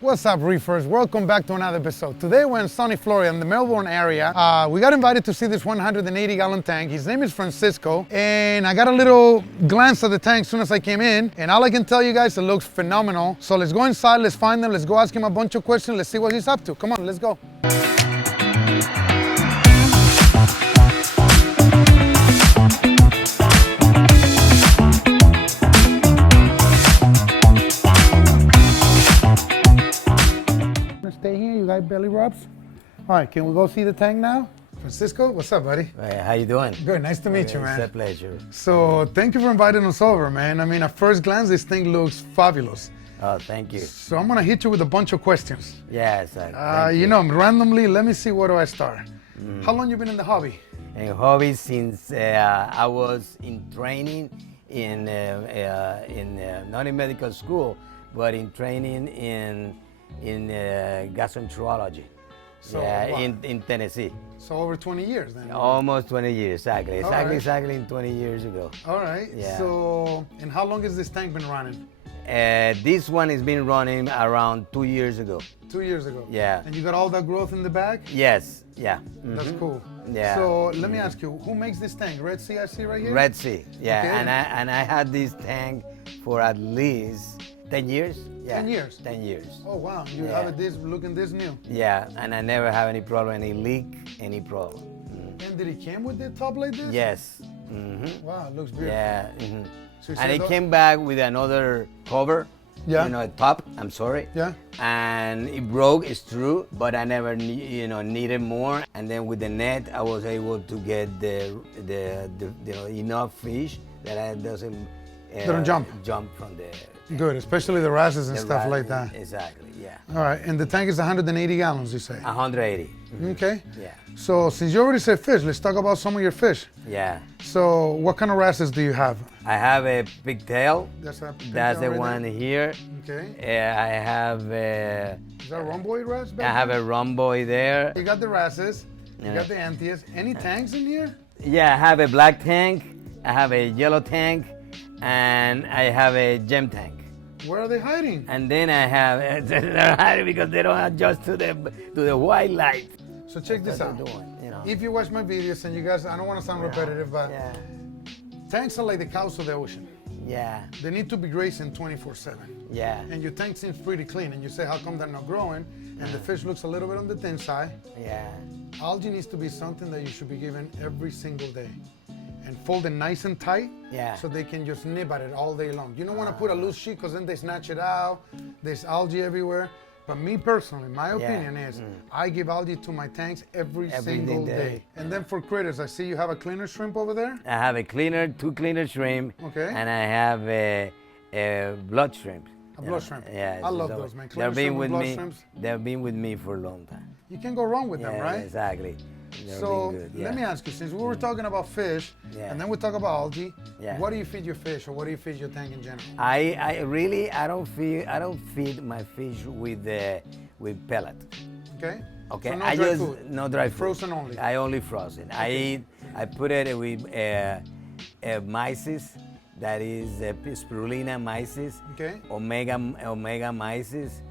What's up, reefers? Welcome back to another episode. Today we're in sunny Florida in the Melbourne area. We got invited to see this 180-gallon tank. His name is Francisco, and I got a little glance at the tank as soon as I came in, and all I can tell you guys, it looks phenomenal. So let's go inside, let's find him, let's go ask him a bunch of questions, let's see what he's up to. Come on, let's go. Stay here, you got belly rubs. All right, can we go see the tank now? Francisco, what's up, buddy? Hey, how you doing? Good, nice to meet you, man. It's a pleasure. So thank you for inviting us over, man. I mean, at first glance, this thing looks fabulous. Oh, thank you. So I'm gonna hit you with a bunch of questions. Yes. You know, randomly, let me see, where do I start? How long you been in the hobby? In hobby since I was in training in not in medical school, but in training in gastroenterology. So, in Tennessee. So over 20 years then? Almost 20 years, exactly. Right. In 20 years ago. All right. Yeah. So, and how long has this tank been running? This one has been running around 2 years ago. 2 years ago? Yeah. And you got all that growth in the back? Yes, yeah. That's cool. Yeah. So let me ask you, who makes this tank? Red Sea I see right here? Red Sea, yeah. Okay. And I had this tank for at least 10 years. Yeah. 10 years? 10 years. Oh wow, you Yeah. have it looking this new. Yeah, and I never have any problem, any leak, any problem. And did it came with the top like this? Yes. Wow, it looks beautiful. Yeah. So you And said it came back with another cover. Yeah. You know, a top. I'm sorry. Yeah. And it broke. It's true, but I never, needed more. And then with the net, I was able to get the enough fish that it doesn't Don't jump from the. Good, especially the wrasses and the stuff rat- like that. Exactly. Yeah. All right, and the tank is 180 gallons, you say? 180. Okay. Yeah. So since you already said fish, let's talk about some of your fish. Yeah. So what kind of wrasses do you have? I have a pigtail. That's the one here. Okay. I have. Is that a rhomboid wrasse back I have a rhomboid there. You got the wrasses, you Yeah. got the antias. Any tanks in here? Yeah, I have a black tank. I have a yellow tank, and I have a gem tank. Where are they hiding? And then I have they're hiding because they don't adjust to the white light. So check this out. That's what they're doing, you know. If you watch my videos, and you guys, I don't want to sound repetitive, but Yeah. tanks are like the cows of the ocean. Yeah. They need to be grazing 24/7. Yeah. And your tank seems pretty clean, and you say, how come they're not growing? And the fish looks a little bit on the thin side. Yeah. Algae needs to be something that you should be given every single day. And fold it nice and tight, Yeah. so they can just nib at it all day long. You don't want to put a loose sheet because then they snatch it out. There's algae everywhere. But me personally, my opinion is I give algae to my tanks every single day. And then for critters, I see you have a cleaner shrimp over there. I have two cleaner shrimp. Okay. And I have a blood shrimp. A blood shrimp. Yeah. I love those, man. Cleaner They've been shrimp with and blood me. shrimps. They've been with me for a long time. You can't go wrong with them, Yeah, right? Exactly. They've So been good, let me ask you, since we were talking about fish, Yeah. and then we talk about algae, Yeah. what do you feed your fish, or what do you feed your tank in general? I really don't feed my fish with pellet. Okay. Okay. So no I dry just food. no dry food. Frozen only. I only frozen. I put it with myces, that is spirulina myces, Okay. omega myces,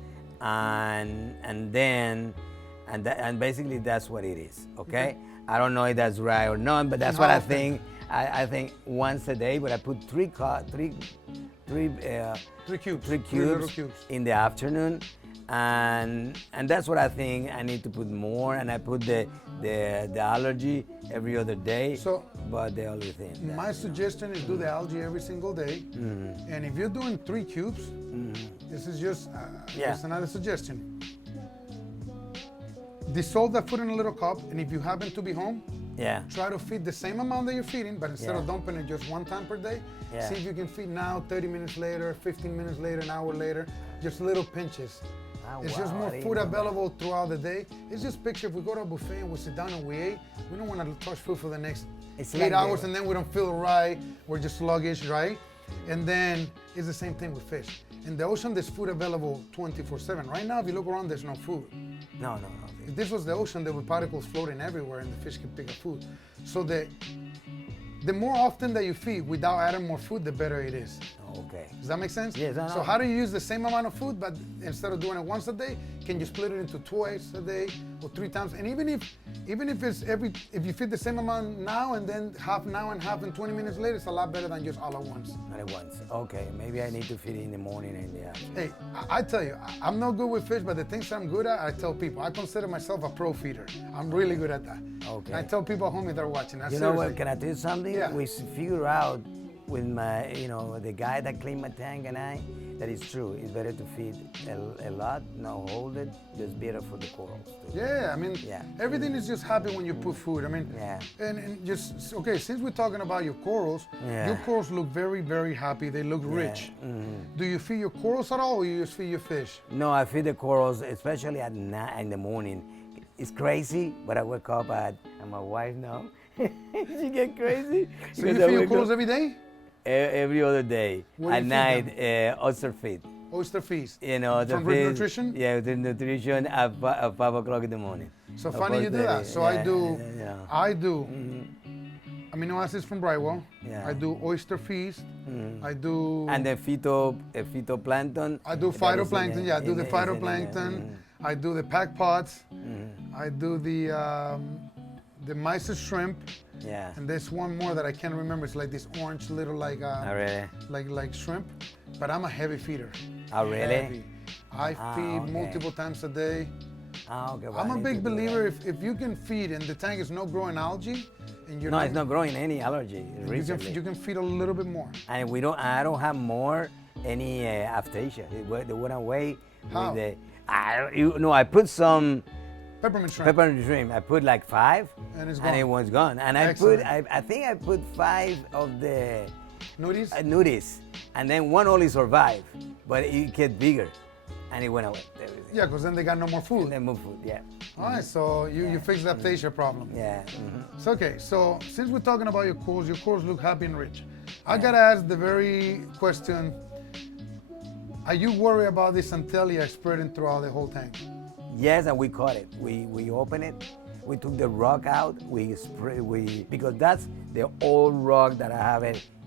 and basically that's what it is. Okay. I don't know if that's right or not, but that's And what how I often? think. I think once a day, but I put three cubes. three Three little cubes cubes. in the afternoon, and that's what I think I need to put more. And I put the allergy every other day. So, but the only thing. My suggestion is do the algae every single day. And if you're doing 3 cubes, this is just another suggestion. Dissolve that food in a little cup, and if you happen to be home, Yeah. try to feed the same amount that you're feeding, but instead of Yeah. dumping it just one time per day, Yeah. see if you can feed now, 30 minutes later, 15 minutes later, an hour later, just little pinches. Oh, It's wow, just more I didn't food know that. available throughout the day. It's just picture if we go to a buffet and we sit down and we ate, we don't want to touch food for the next It's 8 like hours, the- and then we don't feel right. We're just sluggish, right? And then it's the same thing with fish. In the ocean, there's food available 24/7. Right now, if you look around, there's no food. No. If this was the ocean, there were particles floating everywhere, and the fish can pick up food. So the more often that you feed without adding more food, the better it is. Okay. Does that make sense? Yes, I know. So how do you use the same amount of food, but instead of doing it once a day, can you split it into twice a day or 3 times? And even if it's if you feed the same amount now and then half now and half and 20 minutes later, it's a lot better than just all at once. Not at once. Okay, maybe I need to feed it in the morning and the afternoon. Hey, I tell you, I'm not good with fish, but the things I'm good at, I tell people. I consider myself a pro feeder. I'm really good at that. Okay. And I tell people at home if they're watching. You know what? Can I tell you something? Yeah. We figure out with my, the guy that cleaned my tank and I, that it's true. It's better to feed a lot, not hold it. Just better for the corals. Too. Yeah, I mean, Yeah. everything is just happy when you put food. I mean, Yeah. and just, okay, since we're talking about your corals, Yeah. your corals look very, very happy. They look rich. Do you feed your corals at all or you just feed your fish? No, I feed the corals, especially at night in the morning. It's crazy, but I wake up and my wife now. She get crazy. So because you I feed your wake corals up every day? every other day. What do At you feed night, oyster feed. Oyster feast. You know, the From Reef fish- Nutrition? Yeah, the nutrition at 5 o'clock in the morning. So Of funny you course, do that. So I do, yeah. amino acids from Brightwell. Yeah. I do oyster feast. I do. And the phytoplankton. I do that is in phytoplankton. Yeah, I do the is in phytoplankton. I do the pack pots. I do the mysis shrimp. Yeah. And there's one more that I can't remember. It's like this orange little like really? like shrimp. But I'm a heavy feeder. Oh, really? Heavy. I feed okay. multiple times a day. Okay, well, I'm I a need big to do believer that. if you can feed and the tank is not growing algae and you're No, it's not growing any allergy you recently. can feed a little bit more. And I don't have more any aphasia. They went away How? with I put some Peppermint shrimp. peppermint shrimp. I put like 5, And it's and it gone. was gone. And Excellent. I think I put 5 of the Nudies? nudis, and then one only survived, but it get bigger, and it went away. Yeah, because then they got no more And food. then move food. Yeah. All right, so you fixed the aphasia problem. Yeah. So, okay, so since we're talking about your corals look happy and rich. I gotta ask the very question, are you worried about this Sellia spreading throughout the whole tank? Yes, and we caught it. We opened it. We took the rock out. Because that's the old rock that I have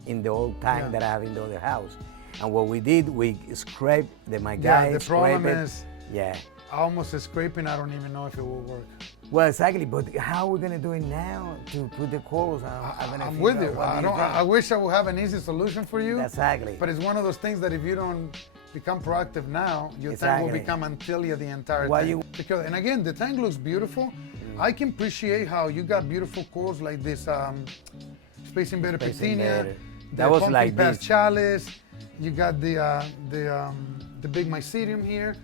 in the old tank Yeah. that I have in the other house. And what we did, we scraped my guy. Yeah, the problem scraped it. is, Yeah. almost scraping, I don't even know if it will work. Well, exactly. But how are we gonna do it now to put the corals on? I'm with you. I wish I would have an easy solution for you. Exactly. But it's one of those things that if you don't become proactive now, your tank Exactly. will become Sellia the entire Why time. you- Because, and again, the tank looks beautiful. I can appreciate how you got beautiful corals like this Space Invader Space Pectinia, Invader. the That was Pumpkin like Patch this. Chalice. You got the big Mycelium here.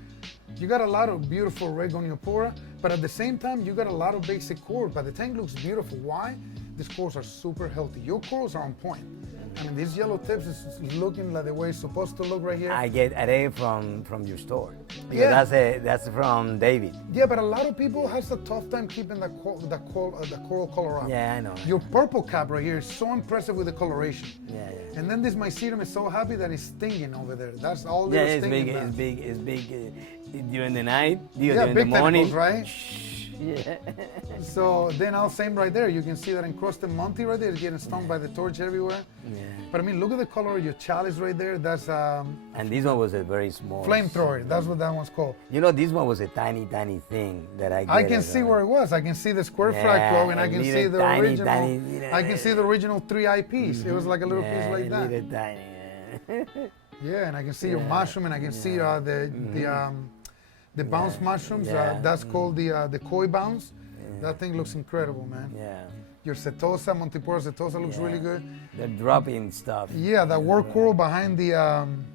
You got a lot of beautiful Regoniophora, but at the same time, you got a lot of basic corals. But the tank looks beautiful. Why? These corals are super healthy. Your corals are on point. I mean, these yellow tips is looking like the way it's supposed to look right here. I get it from your store. Because Yeah. that's from David. Yeah, but a lot of people has a tough time keeping the coral color up. Yeah, I know. Your purple cap right here is so impressive with the coloration. Yeah, yeah. And then this mycelium is so happy that it's stinging over there. That's all Yeah, they're it's stinging. big. It's big during the night. Yeah, During big the morning. tentacles, right? Yeah. So then I'll same right there. You can see that encrusted Monty right there is getting stung by the torch everywhere. Yeah. But I mean, look at the color of your chalice right there. That's And this one was a very small. flamethrower. That's what that one's called. You know, this one was a tiny thing that I. I get can as see a- where it was. I can see the square Yeah, flag flow, and I a can little see the tiny, original. tiny, I can see the original 3-eye piece. It was like a little piece like that. Little tiny. Yeah, and I can see your mushroom, and I can see the bounce mushrooms. Yeah. That's called the koi bounce. That thing looks incredible, man. Yeah. Your setosa, Montipora setosa looks really good. They're dropping stuff. Yeah, that work coral behind the.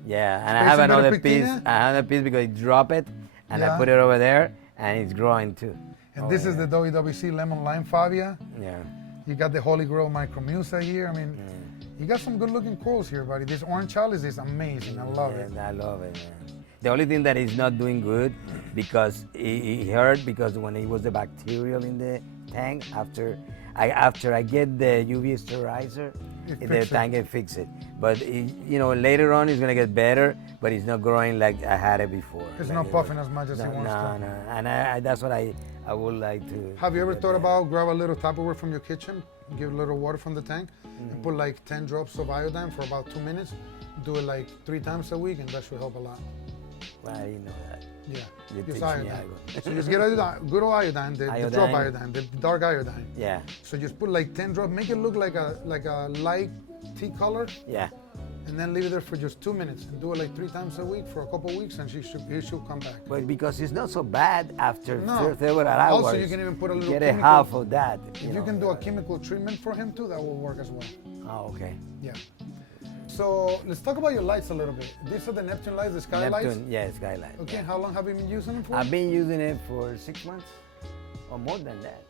Yeah, and I Space have Invader another piece. Pectinia? I have a piece because I drop it, and Yeah. I put it over there, and it's growing too. And this is the WWC lemon lime Fabia. Yeah. You got the Holy Grail Micromusa here. I mean, you got some good looking corals here, buddy. This orange chalice is amazing. I love it. I love it, man. The only thing that is not doing good because it hurt because when it was the bacterial in the tank after I get the UV sterilizer, the tank can fix it. But later on it's gonna get better, but it's not growing like I had it before. It's not puffing as much as it wants to. No, and that's what I would like to. Have you ever thought about grab a little Tupperware from your kitchen, give a little water from the tank, and put like 10 drops of iodine for about 2 minutes? Do it like 3 times a week, and that should help a lot. Well, I didn't know that. Yeah, use iodine. So just get good old iodine, the drop iodine, the dark iodine. Yeah. So just put like 10 drops, make it look like a light tea color. Yeah. And then leave it there for just 2 minutes and do it like 3 times a week for a couple of weeks, and he should come back. But because it's not so bad after several hours. Also, you can even put a little get a half of that. If you can do a chemical treatment for him too, that will work as well. Oh, okay. Yeah. So let's talk about your lights a little bit. These are the Neptune lights, the sky lights? Yeah, sky lights. Okay, yeah. How long have you been using them for? I've been using it for 6 months or more than that.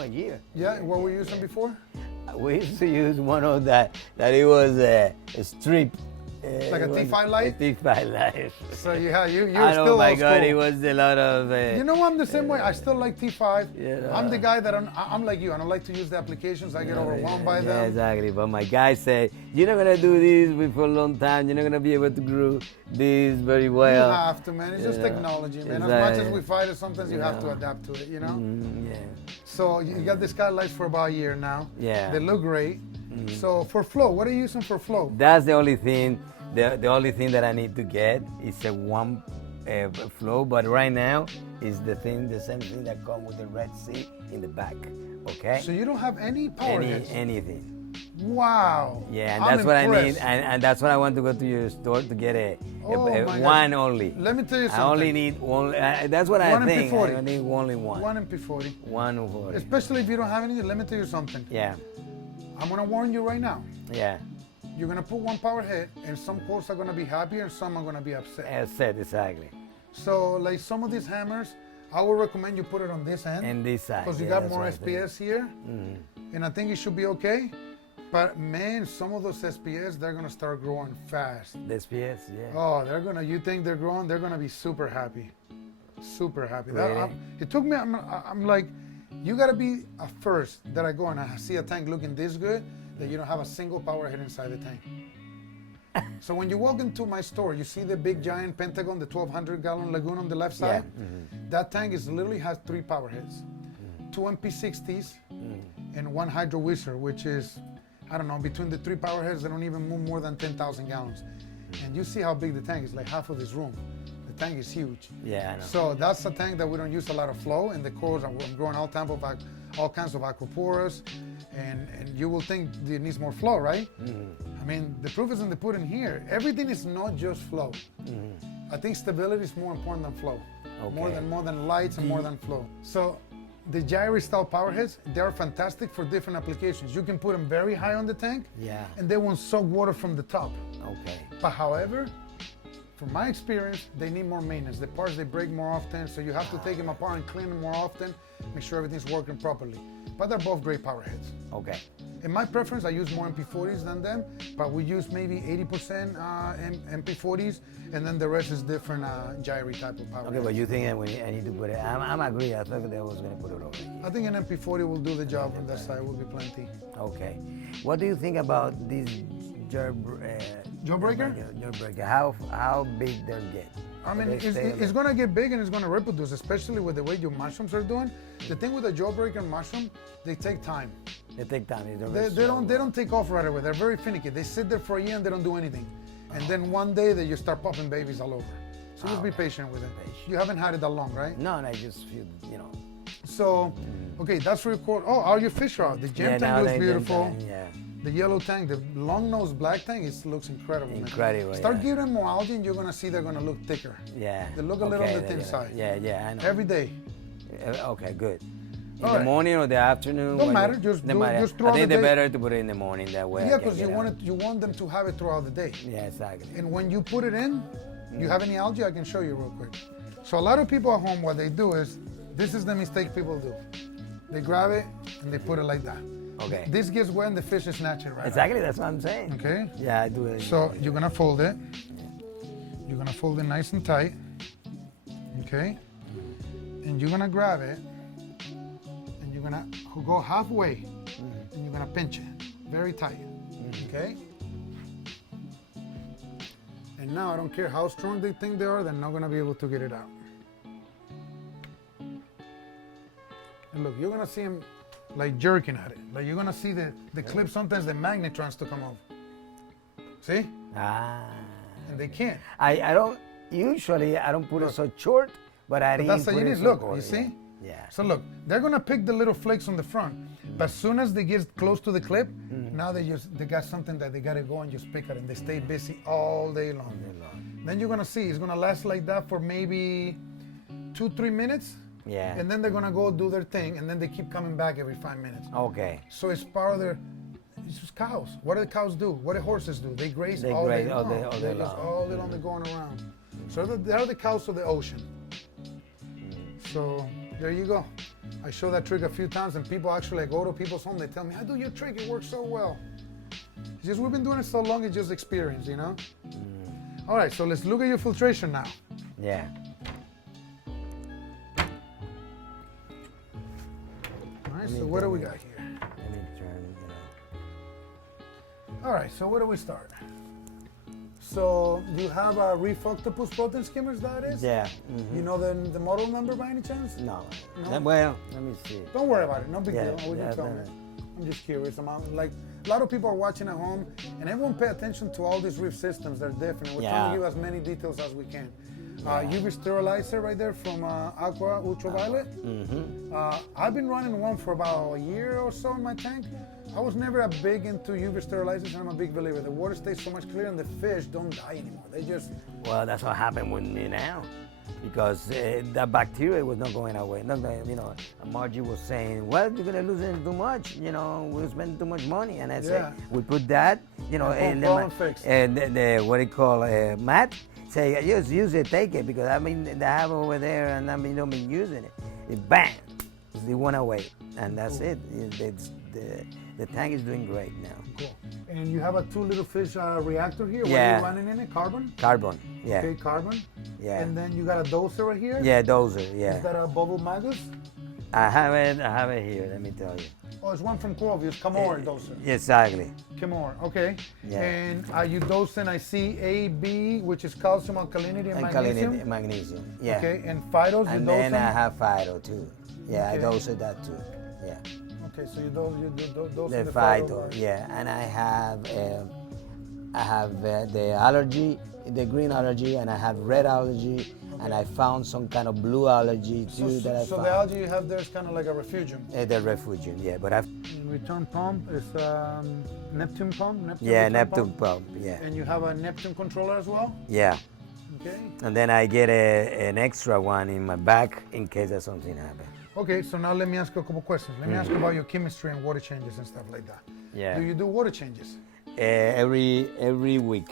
A year. Yeah, what were you using before? We used to use one of that it was a strip. Like a T5 light? A T5 light. So you're still oh my God, school. it was a lot of... you know, I'm the same way. I still like T5. Yeah. I'm the guy that I'm like you. I don't like to use the applications. I get overwhelmed by them. Exactly. But my guy said, you're not going to do this for a long time. You're not going to be able to grow this very well. You have to, man. It's just technology, man. As much as we fight it, sometimes you have to adapt to it, you know? Yeah. So you got the skylights for about a year now. Yeah. They look great. So for flow, what are you using for flow? That's the only thing. The only thing that I need to get is a one flow, but right now is the same thing that comes with the Red Sea in the back. Okay. So you don't have any power heads? Anything. Wow. Yeah, and that's what I need, and that's what I want to go to your store to get a one only. Let me tell you something. I only need one. That's what I think. I need only one. One MP40. 140. Especially if you don't have any. Let me tell you something. Yeah. I'm gonna warn you right now. Yeah. You're gonna put one power head, and some cores are gonna be happy, and some are gonna be upset. Upset, exactly. So, like some of these hammers, I would recommend you put it on this end. And this side. Because you got more SPS here, and I think it should be okay. But man, some of those SPS, they're gonna start growing fast. The SPS, yeah. Oh, you think they're growing? They're gonna be super happy, super happy. Really? It took me. I'm like, you gotta be a first that I go and I see a tank looking this good, that you don't have a single power head inside the tank. So when you walk into my store, you see the big giant Pentagon, the 1,200-gallon Lagoon on the left side? Yeah. Mm-hmm. That tank literally has 3 power heads. 2 MP60s and 1 Hydro Wizard, which is, I don't know, between the 3 power heads, they don't even move more than 10,000 gallons. And you see how big the tank is, like half of this room. The tank is huge. Yeah, I know. So that's a tank that we don't use a lot of flow, and the cores, I'm growing all kinds of aquaporas, and you will think it needs more flow, right? I mean, the proof is in the pudding here. Everything is not just flow. I think stability is more important than flow. Okay. More than lights and more than flow. So the gyri style power heads, they are fantastic for different applications. You can put them very high on the tank, and they won't soak water from the top. Okay. But however, from my experience, they need more maintenance. The parts, they break more often, so you have to take them apart and clean them more often, make sure everything's working properly. But they're both great power heads. Okay. In my preference, I use more MP40s than them, but we use maybe 80% MP40s, and then the rest is different gyri type of power Okay, heads. but you think I need to put it, I'm agree, I thought they was going to put it over here. I think an MP40 will do the job on that side, will be plenty. Okay. What do you think about this Jawbreaker? Jawbreaker, how big they'll get? I mean, it's going to get big and it's going to reproduce, especially with the way your mushrooms are doing. The thing with a jawbreaker mushroom, they take time. They take time. They don't take off right away. They're very finicky. They sit there for a year and they don't do anything. And then one day they just start popping babies all over. So just be patient with it. You haven't had it that long, right? No, I just feel, So, okay, that's really cool. Oh, all your fish are out. The gem tank looks beautiful. Yeah. The yellow tank, the long-nosed black tank, looks incredible. Incredible. Man. Start giving them more algae and you're going to see they're going to look thicker. Yeah. They look a little on the thin side. Yeah, I know. Every day. Okay, good. In the morning or the afternoon? Don't matter, just throughout I think the day. they're better to put it in the morning, that way. Yeah, because you want them to have it throughout the day. Yeah, exactly. And when you put it in, you have any algae, I can show you real quick. So a lot of people at home, what they do is, this is the mistake people do. They grab it and they put it like that. Okay. This gets wet and the fish is snatch it right Exactly, that's what I'm saying. Okay? Yeah, I do it. So you're gonna fold it. You're gonna fold it nice and tight. Okay? And you're gonna grab it and you're gonna go halfway and you're gonna pinch it very tight. Okay. And now I don't care how strong they think they are, they're not gonna be able to get it out. And look, you're gonna see them like jerking at it. Like you're gonna see the clip, sometimes the magnet tries to come off. See? Ah. And they can't. I don't, usually I don't put it so short, but I didn't That's how put it it is. so Look, short, you see? Yeah. So look, they're gonna pick the little flakes on the front, but as soon as they get close to the clip, now they got something that they gotta go and just pick it, and they stay busy all day long. Then you're gonna see it's gonna last like that for maybe 2-3 minutes. Yeah. And then they're gonna go do their thing, and then they keep coming back every 5 minutes. Okay. So it's part of their. It's just cows. What do the cows do? What do horses do? They graze They all graze day all long. day- all day They just long. all day long. They're going around. So they're the cows of the ocean. So there you go. I show that trick a few times, and people actually, I go to people's home. They tell me, "I do your trick. It works so well." It's just we've been doing it so long. It's just experience, you know. All right. So let's look at your filtration now. Yeah. All right. So what do we got here? Let me turn, All right, so where do we start? So you have a Reef Octopus protein skimmers, that is? Yeah. You know the model number by any chance? No. No? Well, let me see. Don't worry about it, no big Yeah, deal. We yeah, can film no. it. I'm just curious. Like a lot of people are watching at home, and everyone pay attention to all these reef systems. They're different. We're trying to Yeah. give as many details as we can. UV sterilizer right there from Aqua Ultraviolet. I've been running one for about a year or so in my tank. I was never a big into UV sterilizers, and I'm a big believer. The water stays so much clearer, and the fish don't die anymore. They just Well, that's what happened with me now, because that bacteria was not going away. Not going, Margie was saying, "Well, you're gonna lose it too much. We'll spend too much money." And I said, "We put that, and problem fixed. and the what do you call mat? Say, just use it, take it, because they have it over there, and don't been using it. It bang, it went away, and that's it. The tank is doing great now. cool. And you have a 2 little fish reactor here. What are Yeah. you running in it? Carbon? Carbon, yeah, Okay, carbon. yeah, And then you got a doser right here. yeah. Those are, Is yeah. that a bubble magus? I have it here. Let me tell you. Oh, it's one from Corvius. Camor doser. Exactly. Camor. Okay. Yeah. And are you dosing? I see A, B, which is calcium, alkalinity, and magnesium. Alkalinity, magnesium. Yeah. Okay. And phytos, you And dose then them? I have phyto too. Yeah, Okay. I dose that too. Yeah. Okay, so you dose The the phyto. Yeah, and I have the allergy, the green allergy, and I have red allergy, and I found some kind of blue allergy too that I So found. the algae you have there is kind of like a refugium. The refugium. Yeah, but I've Return pump is Neptune pump. yeah return Neptune pump. Yeah. And you have a Neptune controller as well. Yeah. Okay. And then I get an extra one in my back in case that something happens. Okay, so now let me ask you a couple questions. Let me ask you about your chemistry and water changes and stuff like that. Yeah. Do you do water changes Every week.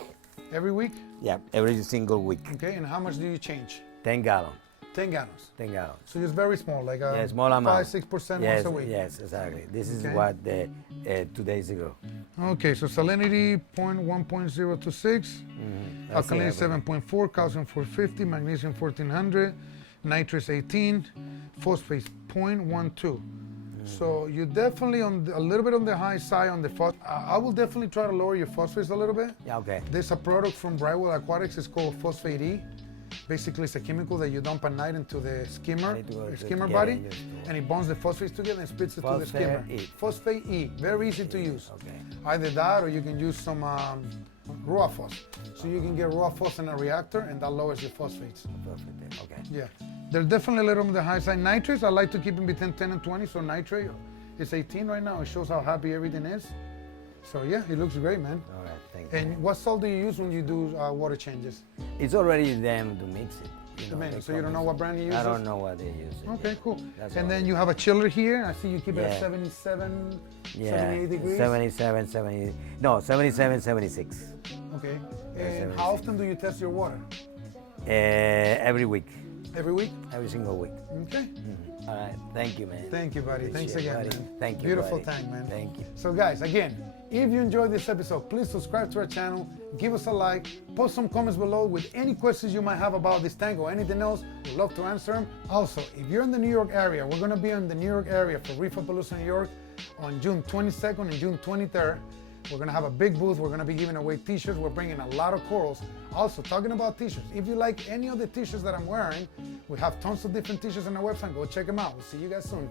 every week? Yeah, every single week. Okay, and how much do you change? 10 gallon. 10 gallons. 10 gallon. So it's very small, like Yeah, small amount. 5-6% Yes, once a week. yes, exactly. This is Okay. what 2 days ago. Okay, so salinity 0.1.026, That's alkalinity it. 7.4, calcium 450, magnesium 1400, nitrous 18, phosphate 0.12. So you're definitely a little bit on the high side on the phosphate. I will definitely try to lower your phosphates a little bit. Yeah, okay. There's a product from Brightwell Aquatics. It's called Phosphate E. Basically, it's a chemical that you dump at night into the skimmer, I need to go the to skimmer get body, it in your store. and it bonds the phosphates together and spits it to the Phosphate skimmer. E. Phosphate E, very easy to use. Okay. Either that or you can use some raw phos. So you can get raw phos in a reactor, and that lowers your phosphates. Perfect. then. Okay. Yeah, they're definitely a little on the high side. Nitrates, I like to keep them between 10 and 20. So nitrate is 18 right now. It shows how happy everything is. So yeah, it looks great, man. All right. Thank you. And what salt do you use when you do water changes? It's already them to mix it. The menu. they So you don't come know in- what brand you use? I don't know what they use. Okay, cool. That's And all then I you have a chiller here. I see you keep it at Yeah. 77, Yeah. 78 degrees. 77, 70. No, 77, 76. Okay. Yeah, And 76. how often do you test your water? Every week. Every week? Every single week. Okay. All right. Thank you, man. Thank you, buddy. Thanks Appreciate again, it, buddy. man. Thank you. Beautiful buddy. tank, man. Thank you. So, guys, again, if you enjoyed this episode, please subscribe to our channel, give us a like, post some comments below with any questions you might have about this tank or anything else. We'd love to answer them. Also, if you're in the New York area, we're going to be in the New York area for Reefapalooza, New York on June 22nd and June 23rd. We're gonna have a big booth. We're gonna be giving away t-shirts. We're bringing a lot of corals. Also, talking about t-shirts, if you like any of the t-shirts that I'm wearing, we have tons of different t-shirts on our website. Go check them out. We'll see you guys soon.